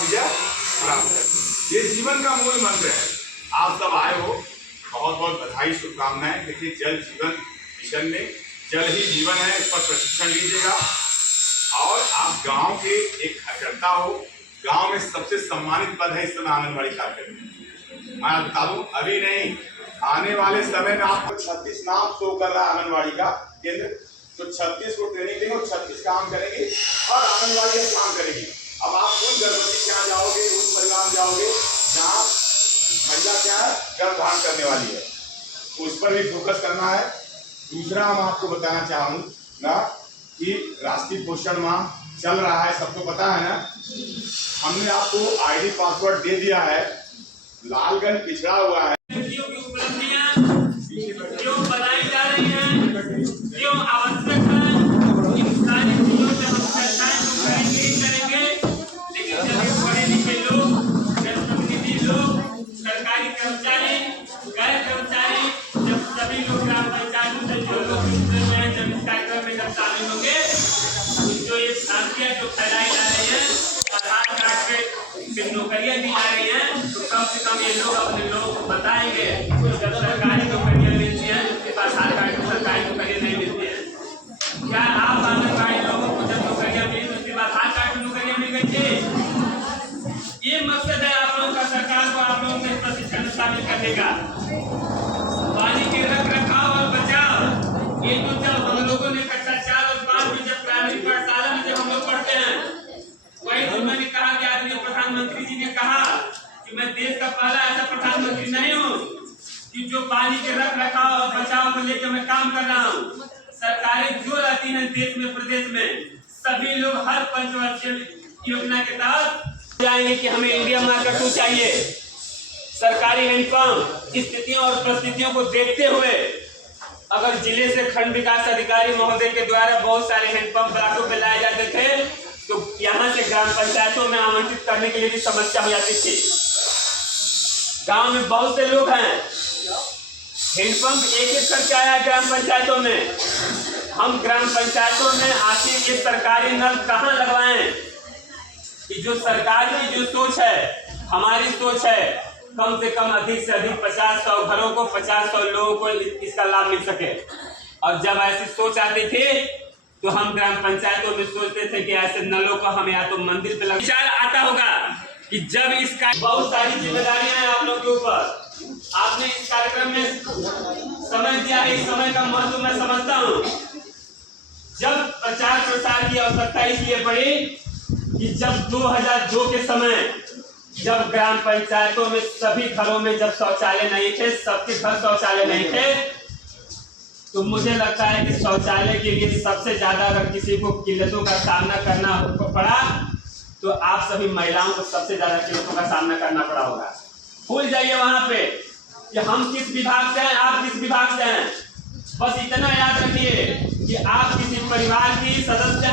विजय प्राप्त कर। ये जीवन का मूल मंत्र है। आप सब आए हो, बहुत बहुत बधाई, शुभकामनाएं। देखिए, जल जीवन मिशन में जल ही जीवन है, इस पर प्रशिक्षण लीजिएगा। और आप गांव के एक कार्यकर्ता हो। गांव में सबसे सम्मानित पद है इस समय आंगनबाड़ी कार्यकर्ता। मैं बता दूं, अभी नहीं, आने वाले समय में आपको 36 नाम शो कर रहा है आंगनबाड़ी का केंद्र। तो 36 को ट्रेनिंग देंगे और 36 काम करेंगे और आंगनबाड़ी काम करेगी। अब आप उन गर्भवती के यहाँ जाओगे, उस परिवार में जाओगे जहाँ महिला क्या है, गर्भधारण करने वाली है, तो उस पर भी फोकस करना है। दूसरा, हम आपको बताना चाहूँ ना कि राष्ट्रीय पोषण माह चल रहा है, सबको पता है ना। हमने आपको आईडी पासवर्ड दे दिया है। लालगंज पिछड़ा हुआ है, क्यों बनाई जा रही हैं, क्यों आवश्यक है, इन सारी चीजों में हम चर्चाएं तो करेंगे ही करेंगे। लेकिन जब पढ़े लिखे लोग, जनप्रतिनिधि लोग, सरकारी कर्मचारी, गैर कर्मचारी, जब सभी लोग ग्राम पंचायतों से जो लोग जब इस कार्यक्रम में जब शामिल होंगे, जो ये भ्रांतियां जो फैलाई जा रही है, आधार कार्ड पे नौकरियां दी जा रही हैं, तो कम से कम ये लोग अपने लोगों को बताएंगे। जब सरकारी नौकरियां मिलती हैं, उसके पास आधार कार्ड में सरकारी नौकरियां नहीं मिलती हैं। क्या आप आंगनबाड़ी लोगों को जब नौकरियां मिली, उसके बाद आधार कार्ड में नौकरियां मिल गई थी? ये मकसद है आप लोगों का, सरकार को आप लोगों के प्रशिक्षण में शामिल करने का। पानी के रख रखाव और बचाव, ये तो जब हम लोगों ने कक्षा 4 और 5 में जब प्राइमरी पाठशाला में जब हम लोग पढ़ते हैं, वही तो मैंने कहा कि आदरणीय प्रधानमंत्री जी ने कहा कि मैं देश का पहला ऐसा प्रधानमंत्री नहीं हूँ कि जो पानी के रख रखाव और बचाव को लेकर मैं काम कर रहा हूँ। सरकारें जो रहती हैं देश में, प्रदेश में, सभी लोग हर पंचवर्षीय योजना के तहत जाएंगे कि हमें इंडिया मार्केट 2 चाहिए। सरकारी हैंडपंप स्थितियों और परिस्थितियों को देखते हुए अगर जिले से खंड विकास अधिकारी महोदय के द्वारा बहुत सारे हैंडपंप ब्लॉकों में लाए जाते थे, तो यहाँ से ग्राम पंचायतों में आवंटित करने के लिए भी समस्या हो जाती थी। गांव में बहुत से लोग हैं, हैंडपंप एक करके आया है ग्राम पंचायतों में। हम ग्राम पंचायतों में आखिर ये सरकारी नल कहाँ लगवाएं? कि जो सरकार की जो सोच है, हमारी सोच है, कम से कम अधिक से अधिक 50-100 घरों को, 50-100 लोगों को इसका लाभ मिल सके। और जब ऐसी सोच आती थी तो हम ग्राम पंचायतों में सोचते थे कि ऐसे नलों को हम या तो मंदिर पे लगा। विचार आता होगा कि जब इसका बहुत सारी जिम्मेदारियां हैं आप लोग के ऊपर, आपने इस कार्यक्रम में समय दिया है, इस समय का महत्व मैं समझता हूँ। जब प्रचार प्रसार की आवश्यकता इसलिए पड़ी कि जब 2002 के समय जब ग्राम पंचायतों में सभी घरों में जब शौचालय नहीं थे, सबके घर शौचालय नहीं थे, तो मुझे लगता है कि शौचालय के लिए सबसे ज्यादा अगर किसी को किल्लतों का सामना करना पड़ा तो आप सभी महिलाओं को सबसे ज्यादा किल्लतों का सामना करना पड़ा होगा। भूल जाइए वहां पे कि हम किस विभाग से हैं, आप किस विभाग से हैं। बस इतना याद रखिए कि आप किसी परिवार की सदस्य